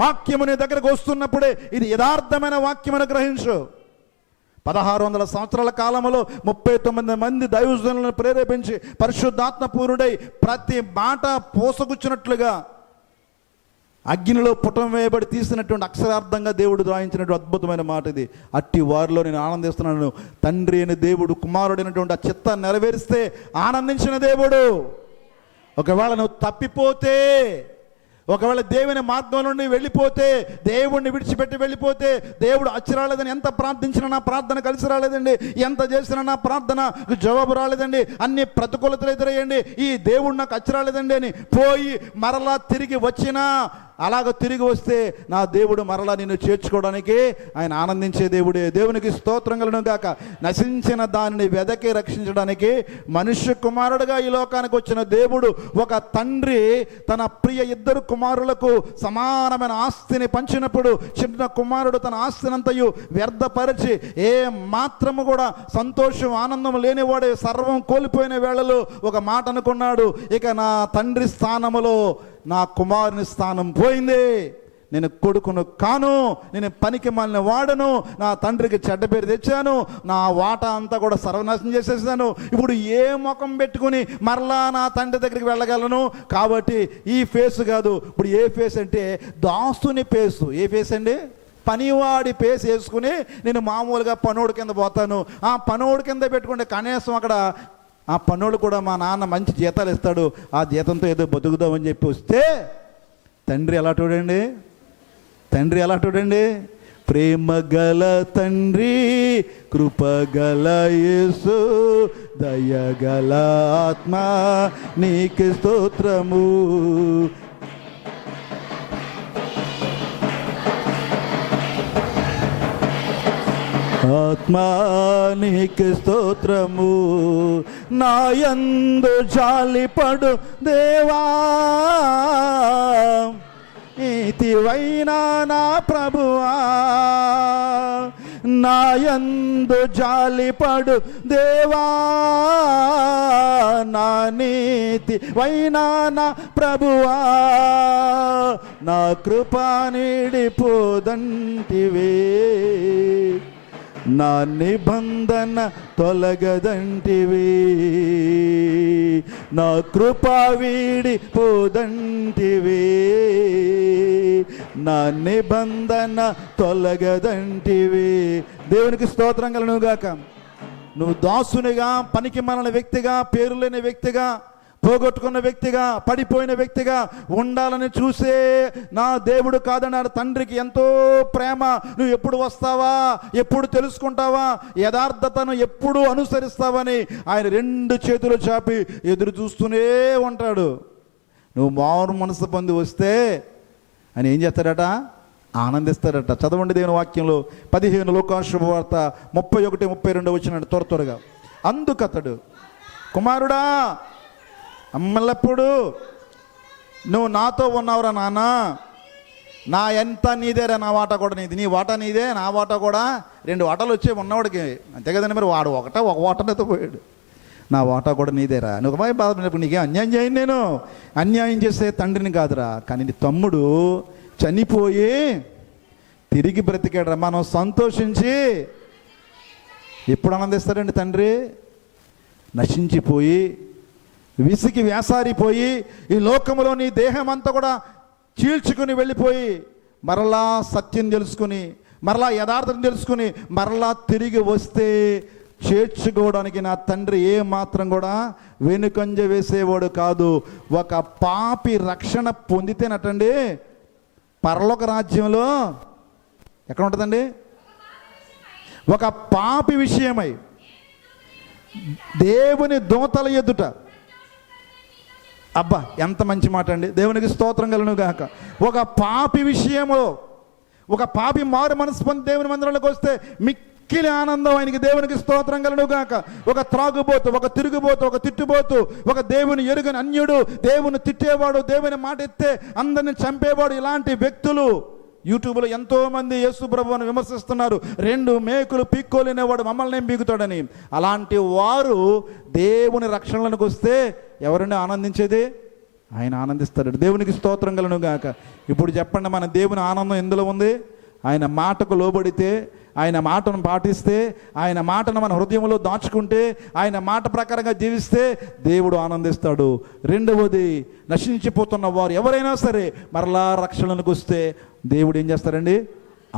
వాక్యము నీ దగ్గరకు వస్తున్నప్పుడే ఇది యథార్థమైన వాక్యమని గ్రహించు. 1600 సంవత్సరాల కాలంలో 39 మంది దైవజనులను ప్రేరేపించి పరిశుద్ధాత్మ పూర్ణుడై ప్రతి మాట పోసగుచ్చినట్లుగా అగ్నిలో పుటం వేయబడి తీసినటువంటి అక్షరార్థంగా దేవుడు రాయించినటువంటి అద్భుతమైన మాట ఇది. అట్టి వారిలో నేను ఆనందిస్తున్నాను. తండ్రి అయిన దేవుడు కుమారుడైనటువంటి ఆ చిత్తాన్ని నెరవేరిస్తే ఆనందించిన దేవుడు. ఒకవేళ నువ్వు తప్పిపోతే, ఒకవేళ దేవుని మార్గం నుండి వెళ్ళిపోతే, దేవుడిని విడిచిపెట్టి వెళ్ళిపోతే, దేవుడు అచ్చి రాలేదని ఎంత ప్రార్థించినా నా ప్రార్థన కలిసి రాలేదండి, ఎంత చేసినా నా ప్రార్థన జవాబు రాలేదండి, అన్ని ప్రతికూలతలు ఎదురయ్యండి, ఈ దేవుడు నాకు అచ్చి రాలేదండి అని పోయి మరలా తిరిగి వచ్చినా, అలాగ తిరిగి వస్తే నా దేవుడు మరలా నిన్ను చేర్చుకోవడానికి ఆయన ఆనందించే దేవుడే. దేవునికి స్తోత్రం కలుగును గాక. నశించిన దానిని వెదకి రక్షించడానికి మనుష్య కుమారుడుగా ఈ లోకానికి వచ్చిన దేవుడు, ఒక తండ్రి తన ప్రియ 2 కుమారులకు సమానమైన ఆస్తిని పంచినప్పుడు చిన్న కుమారుడు తన ఆస్తినంతయు వ్యర్థపరిచి ఏ మాత్రము కూడా సంతోషం ఆనందం లేనివాడే సర్వం కోల్పోయిన వేళలో ఒక మాట అనుకున్నాడు, ఇక నా తండ్రి స్థానములో నా కుమారుని స్థానం పోయింది, నేను కొడుకును కాను, నేను పనికి మాలిన వాడను, నా తండ్రికి చెడ్డ పేరు తెచ్చాను, నా వాటా అంతా కూడా సర్వనాశనం చేసేసాను, ఇప్పుడు ఏ ముఖం పెట్టుకుని మరలా నా తండ్రి దగ్గరికి వెళ్ళగలను? కాబట్టి ఈ ఫేస్ కాదు, ఇప్పుడు ఏ ఫేస్ అంటే దాసుని ఫేసు. ఏ ఫేస్ అండి? పనివాడి పేస్ వేసుకుని నేను మామూలుగా పనోడు కింద పోతాను. ఆ పనోడు కింద పెట్టుకుంటే కనీసం అక్కడ ఆ పనోడు కూడా మా నాన్న మంచి జీతాలు ఇస్తాడు, ఆ జీతంతో ఏదో బతుకుదామని చెప్పి వస్తే తండ్రి ఎలా చూడండి, తండ్రి ఎలా చూడండి, ప్రేమ గల తండ్రి, కృపగల యేసు, దయగల ఆత్మ నీకు స్తోత్రము. ఆత్మానికి స్తోత్రము. నాయందు జాలిపడు దేవా, నీతివైనా నా ప్రభువా, నాయందు జాలిపడు దేవా, నా నీతివైనా నా ప్రభువా, నా కృపా నీడిపోదంటివే, నా నిబంధన తొలగదంటివి, నా కృపా వీడిపోదంటివి, నా నిబంధన తొలగదంటివి. దేవునికి స్తోత్రం కలుగును గాక. నువ్వు దాసునిగా, పనికి మాలిన వ్యక్తిగా, పేరు లేని వ్యక్తిగా, పోగొట్టుకున్న వ్యక్తిగా, పడిపోయిన వ్యక్తిగా ఉండాలని చూసే నా దేవుడు కాదన్నాడు. తండ్రికి ఎంతో ప్రేమ. నువ్వు ఎప్పుడు వస్తావా, ఎప్పుడు తెలుసుకుంటావా, యథార్థతను ఎప్పుడు అనుసరిస్తావని ఆయన 2 చేతులు చాపి ఎదురు చూస్తూనే ఉంటాడు. నువ్వు మారు మనసు పొంది వస్తే ఆయన ఏం చేస్తాడట? ఆనందిస్తాడట. చదవండి దేవుని వాక్యంలో 15 లూకా శుభవార్త 31, 32 వచ్చినాడు త్వరగా. అందుకతడు, కుమారుడా, అమ్మలప్పుడు నువ్వు నాతో ఉన్నావురా నాన్న, నా ఎంత నీదేరా, నా వాటా కూడా నీది, నీ వాటా నీదే, నా వాటా కూడా, 2 వాటాలు వచ్చాయి ఉన్నవాడికి, అంతే కదండి. మరి వాడు ఒక వాటాతో పోయాడు, నా వాటా కూడా నీదేరా. నువ్వు బాధపడినప్పుడు నీకేం అన్యాయం చేయను, నేను అన్యాయం చేసే తండ్రిని కాదురా, కానీ నీ తమ్ముడు చనిపోయి తిరిగి బ్రతికాడురా. మనం సంతోషించి ఎప్పుడు ఆనందిస్తాడండి తండ్రి? నశించిపోయి విసికి వేసారిపోయి ఈ లోకంలో నీ దేహం అంతా కూడా చీల్చుకుని వెళ్ళిపోయి మరలా సత్యం తెలుసుకుని, మరలా యథార్థం తెలుసుకుని మరలా తిరిగి వస్తే చేర్చుకోవడానికి నా తండ్రి ఏ మాత్రం కూడా వెనుకంజ వేసేవాడు కాదు. ఒక పాపి రక్షణ పొందితేనటండి పరలోక రాజ్యంలో ఎక్కడ ఉంటుందండి? ఒక పాపి విషయమై దేవుని దూతల ఎదుట, అబ్బా ఎంత మంచి మాట అండి, దేవునికి స్తోత్రం కలుగును గాక. ఒక పాపి విషయంలో, ఒక పాపి మారు మనసు పొంది దేవుని మందిరంలోకి వస్తే మిక్కిలి ఆనందం ఆయనకి. దేవునికి స్తోత్రం కలుగును గాక. ఒక త్రాగుబోతు, ఒక తిరుగుబోతు, ఒక తిట్టుబోతు, ఒక దేవుని ఎరుగని అన్యుడు, దేవుని తిట్టేవాడు, దేవుని మాట ఎత్తే అందరిని చంపేవాడు, ఇలాంటి వ్యక్తులు యూట్యూబ్లో ఎంతోమంది యేసు ప్రభువును విమర్శిస్తున్నారు. 2 మేకులు పీక్కోలేనివాడు మమ్మల్ని ఏం పీకుతాడని. అలాంటి వారు దేవుని రక్షణలకు వస్తే ఎవరిని ఆనందించేది? ఆయన ఆనందిస్తాడు. దేవునికి స్తోత్రం కలుగును గాక. ఇప్పుడు చెప్పండి, మన దేవుని ఆనందం ఎందులో ఉంది? ఆయన మాటకు లోబడితే, ఆయన మాటను పాటిస్తే, ఆయన మాటను మన హృదయంలో దాచుకుంటే, ఆయన మాట ప్రకారంగా జీవిస్తే దేవుడు ఆనందిస్తాడు. రెండవది, నశించిపోతున్న వారు ఎవరైనా సరే మరలా రక్షణకు వస్తే దేవుడు ఏం చేస్తారండి?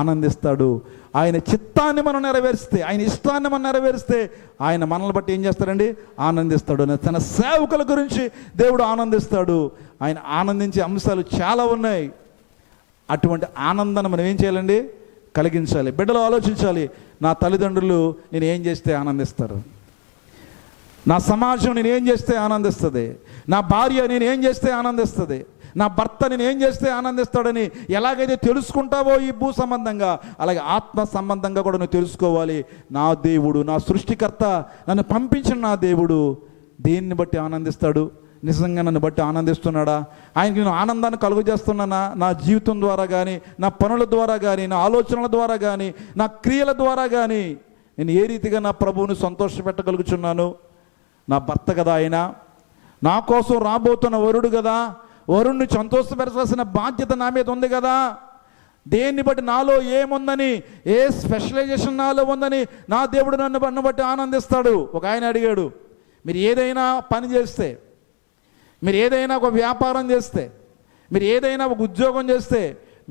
ఆనందిస్తాడు. ఆయన చిత్తాన్ని మనం నెరవేరిస్తే, ఆయన ఇష్టాన్ని మనం నెరవేరిస్తే ఆయన మనల్ని బట్టి ఏం చేస్తారండి? ఆనందిస్తాడు. తన సేవకుల గురించి దేవుడు ఆనందిస్తాడు. ఆయన ఆనందించే అంశాలు చాలా ఉన్నాయి. అటువంటి ఆనందాన్ని మనం ఏం చేయాలండి? కలిగించాలి. బిడ్డలు ఆలోచించాలి, నా తల్లిదండ్రులు నేను ఏం చేస్తే ఆనందిస్తారు, నా సమాజం నేను ఏం చేస్తే ఆనందిస్తుంది, నా భార్య నేను ఏం చేస్తే ఆనందిస్తుంది, నా భర్త నేను ఏం చేస్తే ఆనందిస్తాడని ఎలాగైతే తెలుసుకుంటావో ఈ భూ సంబంధంగా, అలాగే ఆత్మ సంబంధంగా కూడా నువ్వు తెలుసుకోవాలి. నా దేవుడు, నా సృష్టికర్త, నన్ను పంపించిన నా దేవుడు దేన్ని బట్టి ఆనందిస్తాడు? నిజంగా నన్ను బట్టి ఆనందిస్తున్నాడా? ఆయనకి నేను ఆనందాన్ని కలుగజేస్తున్నానా? నా జీవితం ద్వారా కానీ, నా పనుల ద్వారా కానీ, నా ఆలోచనల ద్వారా కానీ, నా క్రియల ద్వారా కానీ నేను ఏ రీతిగా నా ప్రభువుని సంతోషపెట్టగలుగుతున్నాను? నా భర్త కదా ఆయన, నా కోసం రాబోతున్న వరుడు కదా, వరుణ్ణి సంతోషపెరచాల్సిన బాధ్యత నా మీద ఉంది కదా. దేన్ని బట్టి, నాలో ఏముందని, ఏ స్పెషలైజేషన్ నాలో ఉందని నా దేవుడు నన్ను బట్టి ఆనందిస్తాడు. ఒక ఆయన అడిగాడు, మీరు ఏదైనా పని చేస్తే, మీరు ఏదైనా ఒక వ్యాపారం చేస్తే, మీరు ఏదైనా ఒక ఉద్యోగం చేస్తే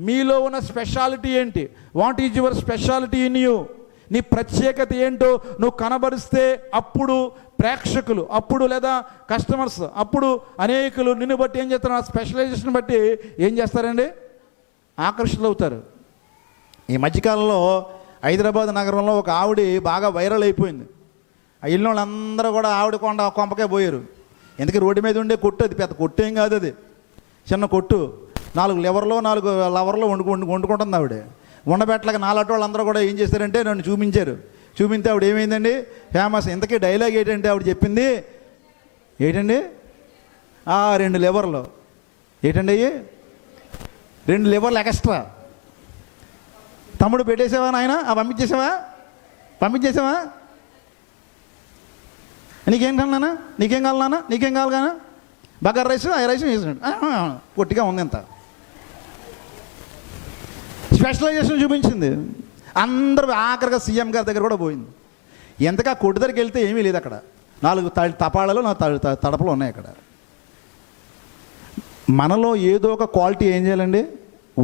మీలో ఉన్న స్పెషాలిటీ ఏంటి? What is your speciality in you? నీ ప్రత్యేకత ఏంటో నువ్వు కనబరిస్తే అప్పుడు ప్రేక్షకులు, అప్పుడు లేదా కస్టమర్స్, అప్పుడు అనేకులు నిన్ను బట్టి ఏం చేస్తారు? ఆ స్పెషలైజేషన్ బట్టి ఏం చేస్తారండి? ఆకర్షితులు అవుతారు. ఈ మధ్యకాలంలో హైదరాబాద్ నగరంలో ఒక ఆవిడ బాగా వైరల్ అయిపోయింది. ఆ ఇల్లు వాళ్ళందరూ కూడా ఆవిడ కొంపకే పోయారు. ఎందుకు? రోడ్డు మీద ఉండే కొట్టు, అది పెద్ద కొట్టు ఏం కాదు, అది చిన్న కొట్టు. 4 లివర్లో 4 లవర్లో వండుకుంటుంది ఆవిడ. ఉండబెట్టలేక నాలాంటి వాళ్ళందరూ కూడా ఏం చేశారంటే నన్ను చూపించారు. చూపిస్తే ఆవిడ ఏమైందండి? ఫేమస్. ఇంతకీ డైలాగ్ ఏంటంటే ఆవిడ చెప్పింది ఏంటండి? 2 లివర్లు ఏంటండి అయ్యి? 2 లివర్లు ఎక్స్ట్రా. తమ్ముడు పెట్టేసావా నాయన? పంపించేసావా? నీకేం కావాలన్నా? నీకేం కావాలి కానీ బగారు రైస్, ఆ రైస్ వేసినాడు. పొట్టిగా ఉంది. ఎంత స్పెషలైజేషన్ చూపించింది. అందరూ ఆఖరిగా సీఎం గారి దగ్గర కూడా పోయింది. ఎంతగా కొట్టు దగ్గరికి వెళ్తే ఏమీ లేదు అక్కడ. 4 తపాళలు, 4 తడపలు ఉన్నాయి అక్కడ. మనలో ఏదో ఒక క్వాలిటీ ఏం చేయాలండి?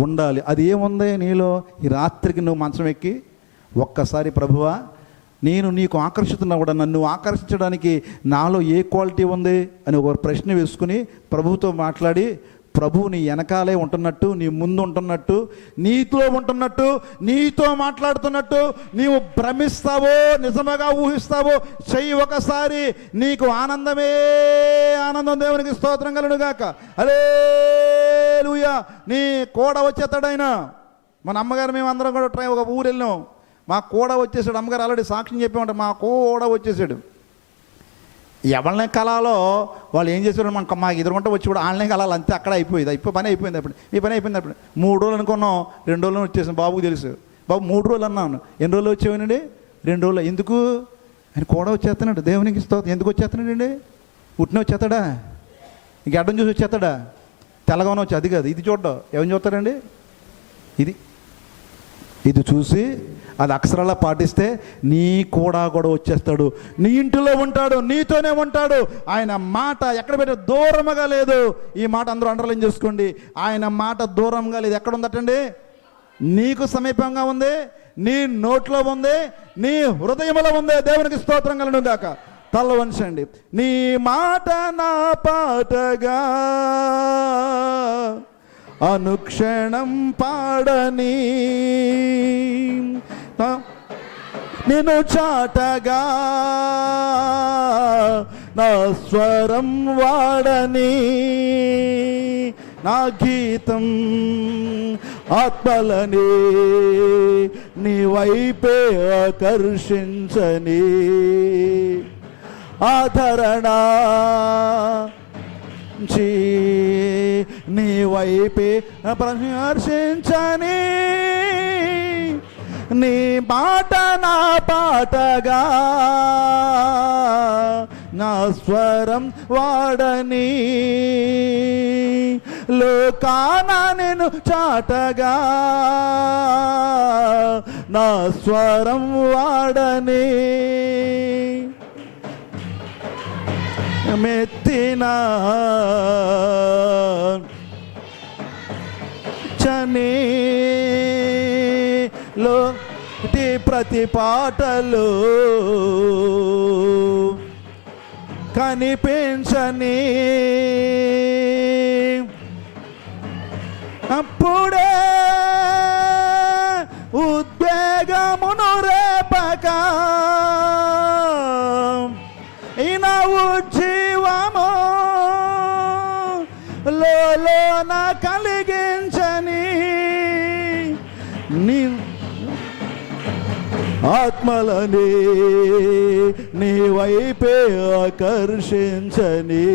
ఉండాలి. అది ఏముంది నీలో? ఈ రాత్రికి నువ్వు మంచం ఎక్కి ఒక్కసారి, ప్రభువా నేను నీకు ఆకర్షితున్నా కూడా నన్ను ఆకర్షించడానికి నాలో ఏ క్వాలిటీ ఉంది అని ఒక ప్రశ్న వేసుకుని ప్రభువుతో మాట్లాడి, ప్రభువు నీ వెనకాలే ఉంటున్నట్టు, నీ ముందు ఉంటున్నట్టు, నీతో ఉంటున్నట్టు, నీతో మాట్లాడుతున్నట్టు నీవు భ్రమిస్తావో, నిజముగా ఊహిస్తావో చెయ్యి ఒకసారి. నీకు ఆనందమే ఆనందం. దేవునికి స్తోత్రం కలుగుగాక. హల్లెలూయా. నీ కూడా వచ్చేస్తాడైనా. మన అమ్మగారు మేము అందరం కూడా ఒక ఊరు వెళ్ళాం. మా కూడా వచ్చేసాడు. అమ్మగారు ఆల్రెడీ సాక్ష్యం చెప్పామంటే మా కూడా వచ్చేసాడు. ఎవరినే కళలో వాళ్ళు ఏం చేశారు? మాకు ఎదురుకుంటే వచ్చి కూడా వాళ్ళనే కళాలి అంతే. అక్కడ అయిపోయింది. పని అయిపోయింది. అప్పుడు మీ పని అయిపోయింది. అప్పుడు 3 రోజులు అనుకున్నాం, 2 రోజులు వచ్చేసాం. బాబుకు తెలుసు. బాబు 3 రోజులు అన్నాను. ఎన్ని రోజులు వచ్చేవానండి? 2 రోజులు. ఎందుకు? ఆయన కూడా వచ్చేస్తున్నాడు. దేవునికి స్తోత్రం. ఎందుకు వచ్చేస్తున్నాడు అండి? పుట్టిన వచ్చేస్తాడా? ఇంక అడ్డం చూసి వచ్చేస్తాడా? తెల్లగానే వచ్చి అది కాదు, ఇది చూడ్డం. ఏమని చూస్తాడండి? ఇది చూసి అది అక్షరాలా పాటిస్తే నీ కూడా వచ్చేస్తాడు. నీ ఇంటిలో ఉంటాడు, నీతోనే ఉంటాడు. ఆయన మాట ఎక్కడ పెట్టే దూరంగా లేదు. ఈ మాట అందరూ అండర్లైన్ చేసుకోండి. ఆయన మాట దూరంగా లేదు. ఎక్కడ ఉందటండి? నీకు సమీపంగా ఉంది, నీ నోట్లో ఉంది, నీ హృదయంలో ఉంది. దేవునికి స్తోత్రం కలుగును గాక. తల వంచండి. నీ మాట నా పాటగా అనుక్షణం పాడని, నిన్ను చాటగా నా స్వరం వాడని, నా గీతం ఆత్మలని నీ వైపే ఆకర్షించని, ఆధరణ నీ వైపే ప్రదర్శించని, నీ మాట నా పాటగా నా స్వరం వాడని, లోకాన నేను చాటగా నా స్వరం వాడని మెత్తిన చనిలో ప్రతి పాటలు కనిపించని అప్పుడే ఉద్వేగమును రేపక ఈయన ఉజ్జీవము లోన కలిగించని నీ ఆత్మలని నీ వైపే ఆకర్షించని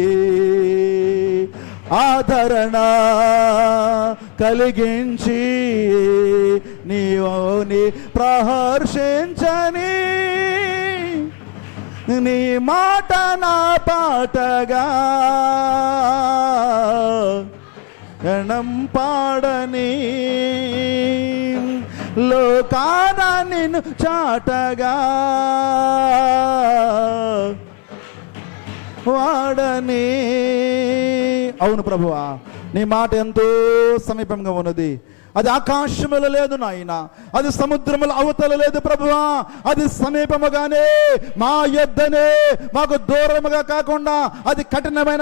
ఆదరణ కలిగించి నీవుని ప్రహర్షించని నీ మాట నా పాటగా గణం పాడని లోకాన నిన్ను చాటగా వాడని. అవును ప్రభువా, నీ మాట ఎంతో సమీపంగా ఉన్నది. అది ఆకాశములో లేదు నాయన, అది సముద్రముల అవతల లేదు ప్రభువా, అది సమీపముగానే మా యొద్దనే, మాకు దూరముగా కాకుండా అది కఠినమైన